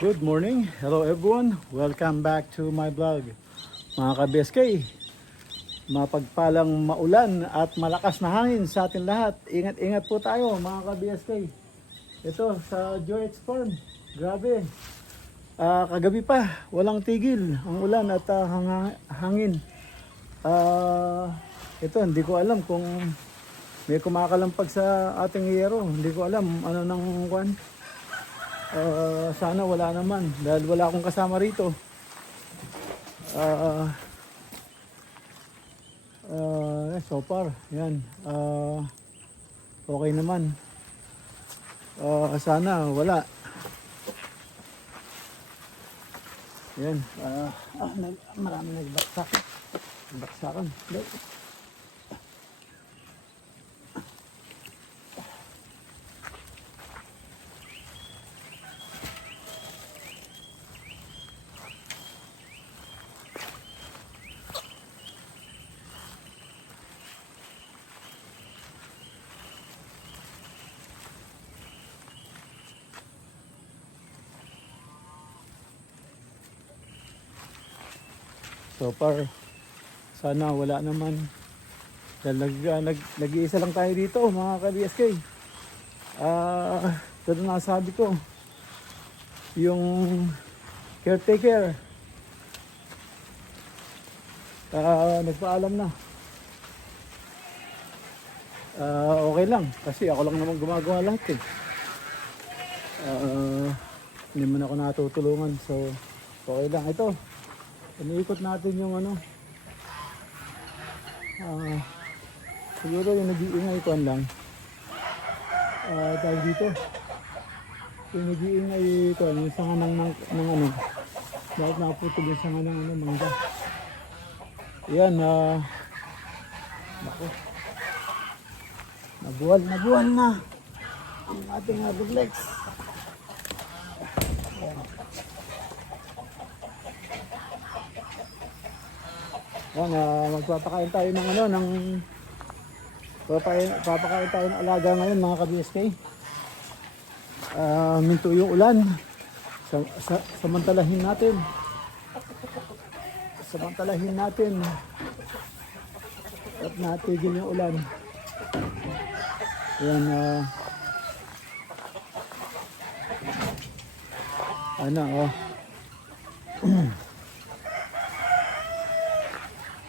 Good morning, hello everyone, welcome back to my vlog. Mga ka-BSK, mapagpalang maulan at malakas na hangin sa atin lahat. Ingat-ingat po tayo mga ka-BSK. Ito sa Joyette's Farm, grabe. Kagabi pa, walang tigil ang ulan at hangin. Ito, hindi ko alam kung may kumakalampag sa ating yero. Hindi ko alam ano nang kwan. Sana wala naman dahil wala akong kasama rito. So far yan, okay naman. Sana wala. Yan, marami nagbaksakan. So far, sana wala naman. Dahil nag-iisa lang tayo dito mga ka-BSK. Ito na nasabi ko. Yung caretaker. Nagpaalam na. Okay lang. Kasi ako lang naman gumagawa lahat eh. Hindi man ako natutulungan. So, okay lang. Ito. Iniikot natin yung ano. Siguro yung nag-iingay ko lang. Tawag dito. Yung nag-iingay ko, yung sanga ng ano. Bakit naputol yung sanga ng ano, mangga. Yan, naku. Nabuwal na ang ating duplex. Yan, magpapakain tayo ng ano, papakain tayo ng alaga ngayon mga ka-BSK. Minto yung ulan. Samantalahin natin at natigil yung ulan. Yan,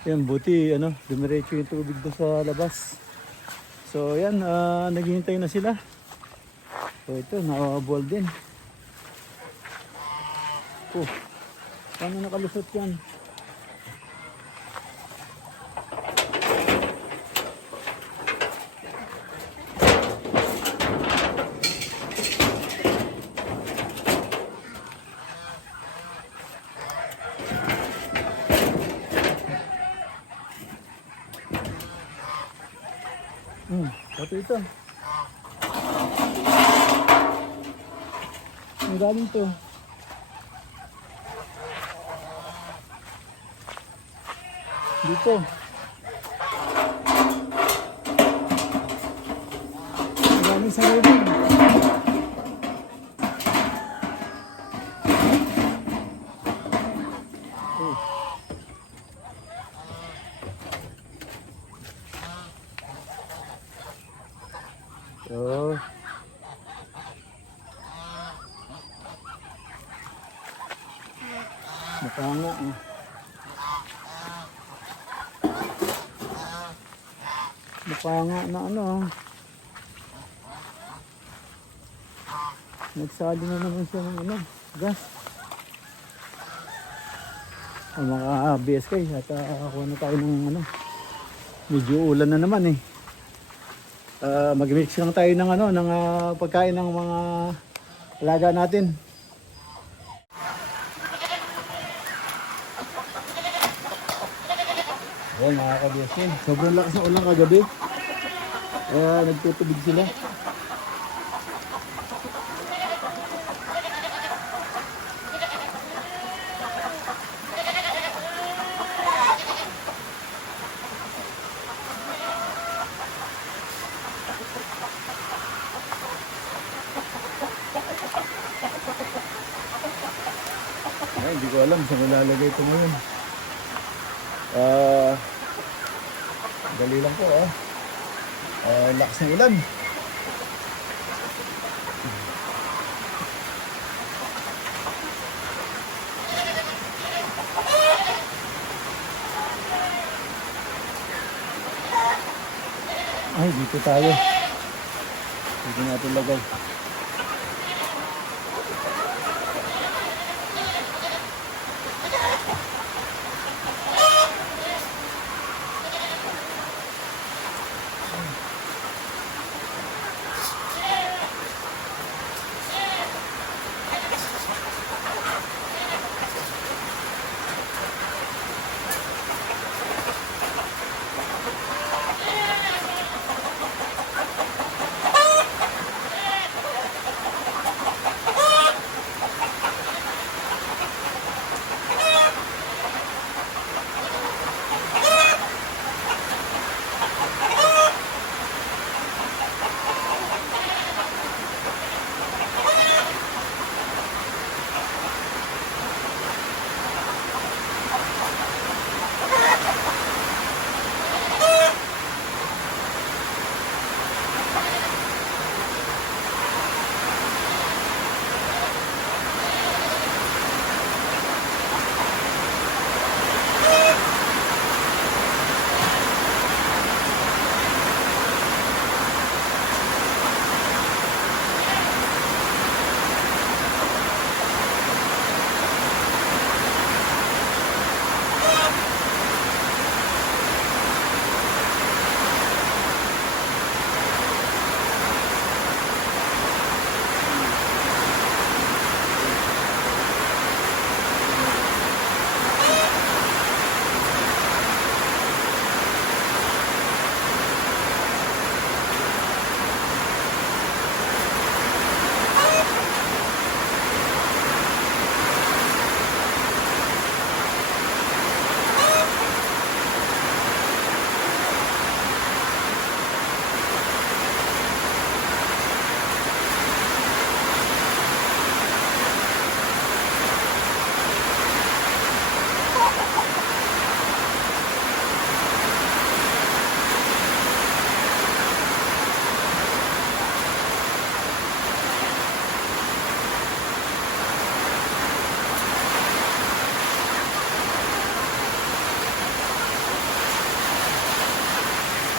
yan, buti dumiretso yung tubig doon sa labas. So yan, naghihintay na sila. So ito, nakabuwal din. Paano nakalusot yan? Ito. Ang galing to. Dito. Ang galing sa rubin. Mukha nga. Mukha nga na ano. Nagsali na naman siya ng ano, gas. Ang mga BSK at kuha na tayo ng ano. Medyo ulan na naman eh. Mag-mix lang tayo ng ano, ng pagkain ng mga alaga natin. Ayan mga ka-BSK, sobrang lakas ng ulan kagabi. Kaya nagtutubig sila. Ay, hindi ko alam saan nilalagay ito ngayon. Dali lang po lakas ng ulan. Ay, dito tayo. Dito natin lagay.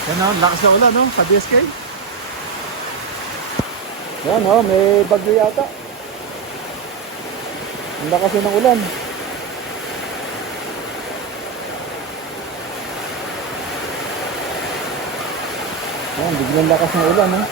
Yan o, lakas na ulan no, sa BSK. Yan o, may bagyo yata. Ang lakas ng ulan. Yan, biglang lakas ng ulan no.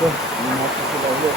Ito, hindi natin sila ulit.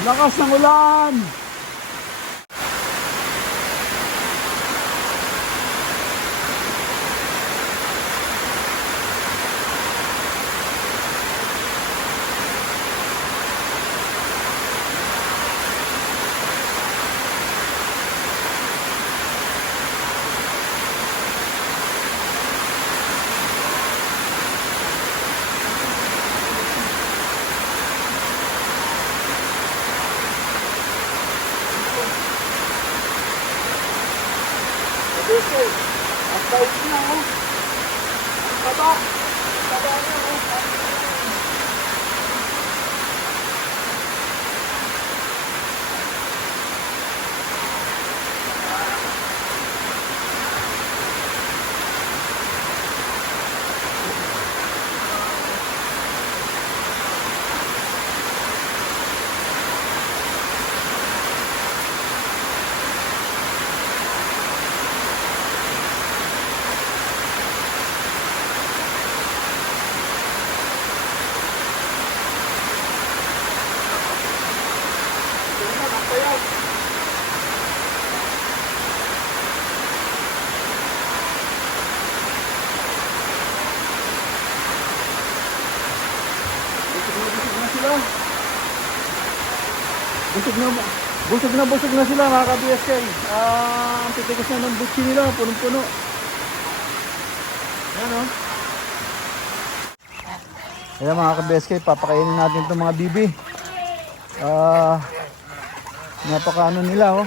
Ang lakas ng ulan! Ito, at bait na oh. Taba. Taba na oh. Busog na sila mga ka-BSK. Ang titigas na ng butsi nila, punong-puno. Ayan o. Ayan mga ka-BSK, papakainin natin itong mga bibi. Napakaano nila oh.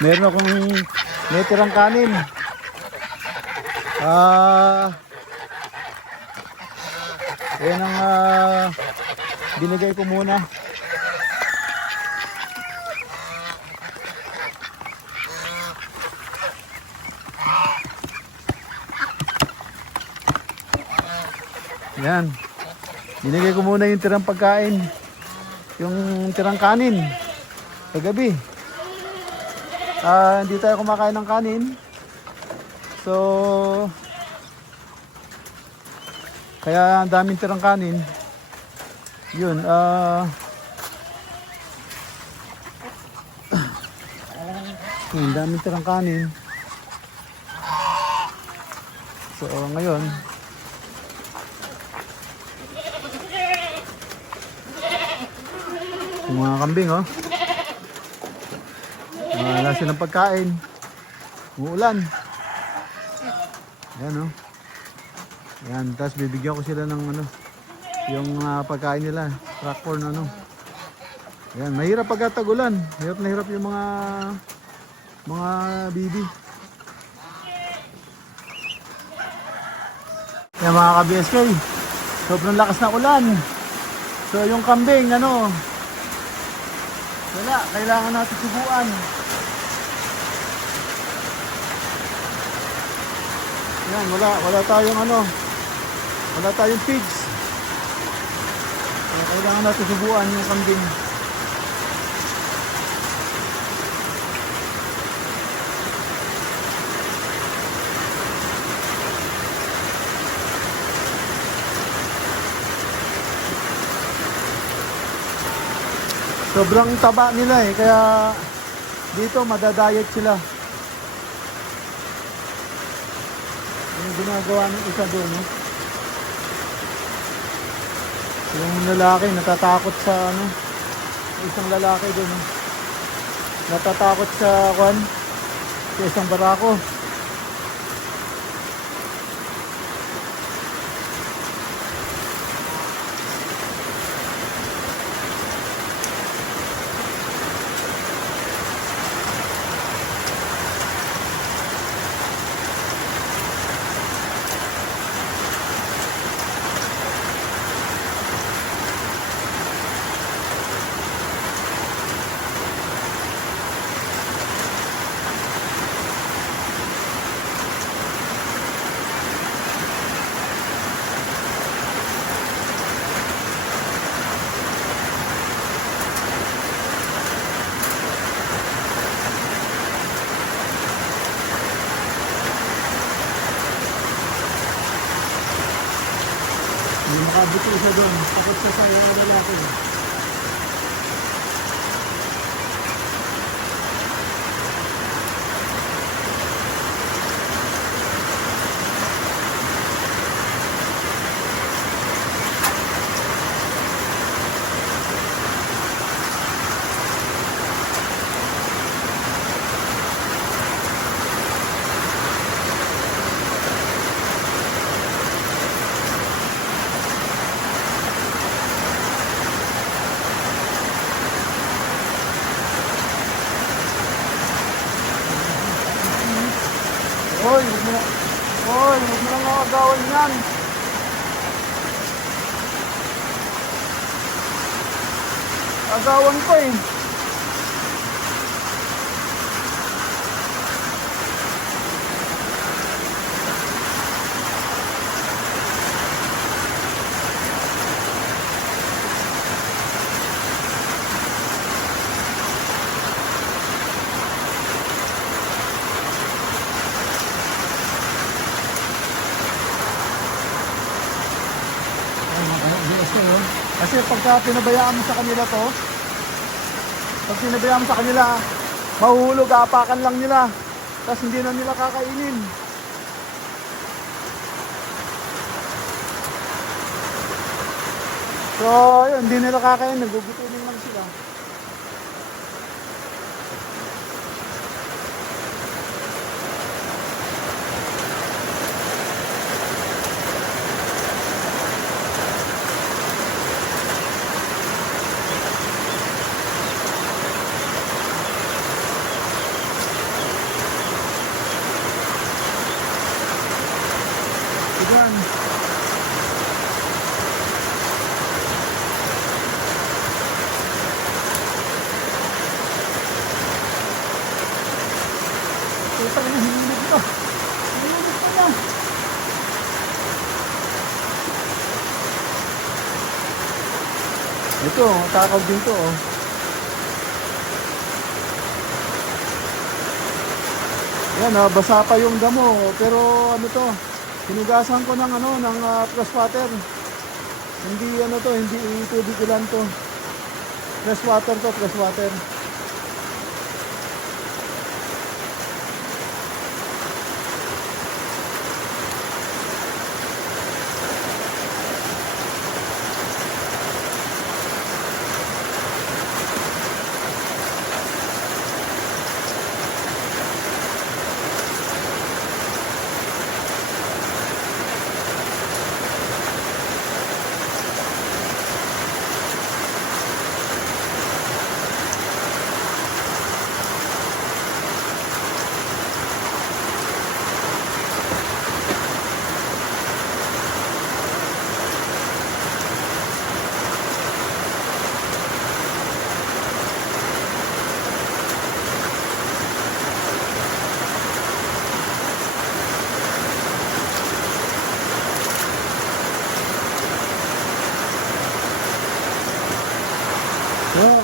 Meron akong tirang kanin. Yan ang binigay ko muna. Yan. Binigay ko muna yung tirang pagkain. Yung tirang kanin. Kagabi. Hindi tayo kumakain ng kanin. So kaya ang daming tirang kanin. Yun, ang daming tirang kanin. So ngayon Yung mga kambing, oh. Wala silang pagkain. Uulan. Ayan, oh. Ayan, tapos bibigyan ko sila ng ano, yung pagkain nila. Crack corn, ano. Ayan, mahirap pagka tag-ulan. Hirap na hirap yung mga bibi. Ayan mga ka-BSK, sobrang lakas na ulan. So yung kambing, ano, wala, kailangan natin subuan. Yan, wala tayong ano, wala tayong pigs. So, kailangan natin subuan yung kambing. Sobrang taba nila eh, kaya dito madadayet sila. Yung ginagawa ng isa doon, no? Yung lalaki natatakot sa ano, isang lalaki doon, no? Natatakot sa sa isang barako. Hindi makabuti siya doon. Takot siya sa yung lalaki. Hoy, huwag mo lang nakagawan yan. Agawan ko eh. Kasi pagka pinabayaan mo sa kanila to, pag pinabayaan mo sa kanila, mahuhulog, aapakan lang nila. Tapos hindi na nila kakainin. So, yun, hindi nila kakain, nagugutulin lang sila. Diyan. Ito na hinulog ito. Hinulog pa na. Ito, takaw din to. Oh. Yan, basa pa yung damo. Pero ano to, hinugasan ko ng fresh water. Hindi hindi tubig ulan to. Fresh water to, fresh water.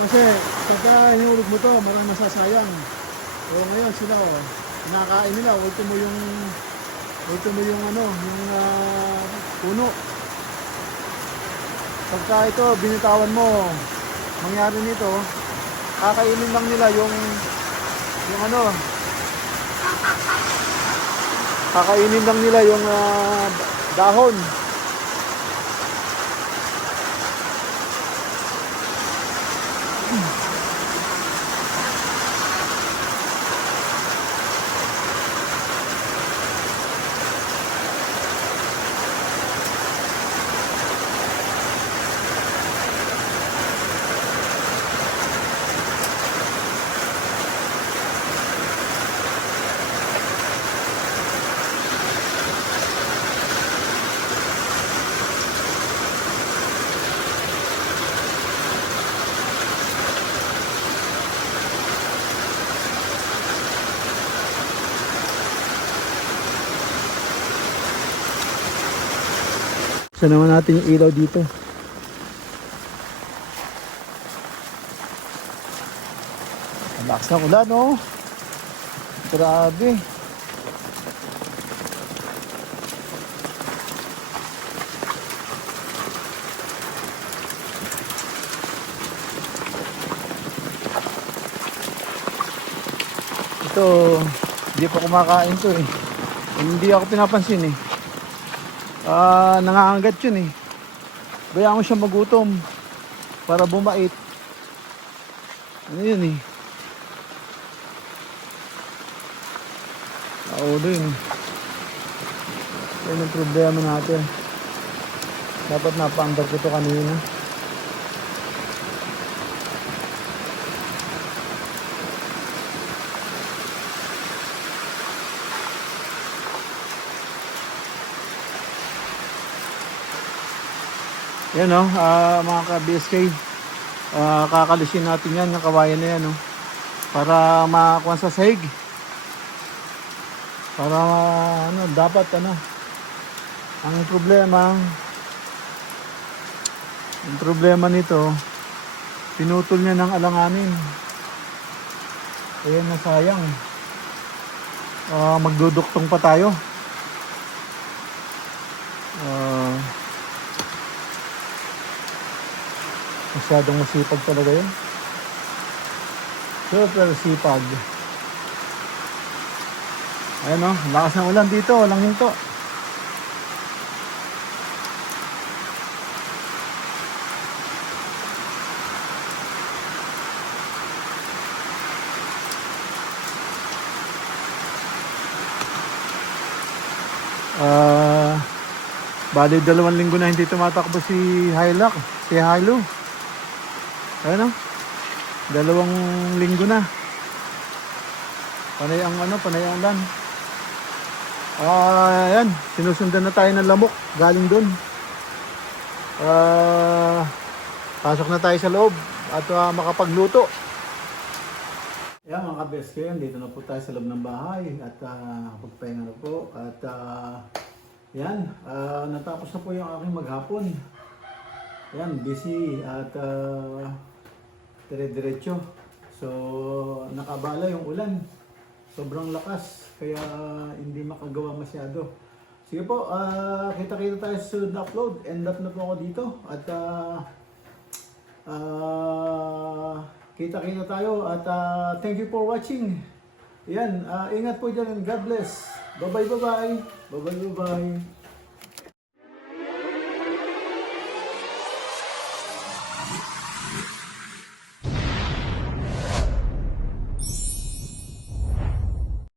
Kasi pagka hinulog mo to, marami masasayang. So ngayon sila, nakakain nila. Ultimo yung ano, yung puno. Pagka ito, binitawan mo, mangyari nito, kakainin lang nila yung ano, kakainin lang nila yung dahon. Sa naman natin yung ilaw dito. Ang lakas ng ulan, oh. Grabe. Ito, hindi pa kumakain to eh. Hindi ako pinapansin eh. Nangangagat yun eh. Bayaan mo siya magutom para bumait. Ano yun eh? Naulo yun. Yan ang problema natin. Dapat napaandar ko to kanina. Yan o, mga ka-BSK, kakalisin natin yan, yung kawayan na yan, para makakuha sa sahig. Para, dapat, ang problema nito, pinutol niya ng alanganin. Ayan na sayang. Magduduktong pa tayo. Masyadong masipag talaga yun. Super sipag. Ayan o, lakas ng ulan dito, walang hinto. Bali 2 linggo na hindi tumatakbo si Hilak, si Hilo. Ayan o, 2 linggo na. Panay ang ulan. Ayan, sinusundan na tayo ng lamok galing dun. Pasok na tayo sa loob at makapagluto. Ayan mga ka-best friend, dito na po tayo sa loob ng bahay at pagpahinga na po. At yan, natapos na po yung aking maghapon. Ayan, busy at dire-diretso. So, nakabala yung ulan. Sobrang lakas, kaya hindi makagawa masyado. Sige po, kita-kita tayo sa sunod na upload. End up na po ako dito. At kita-kita tayo. At thank you for watching. Ayan, ingat po dyan and God bless. Bye-bye, bye-bye. Bye-bye, bye-bye.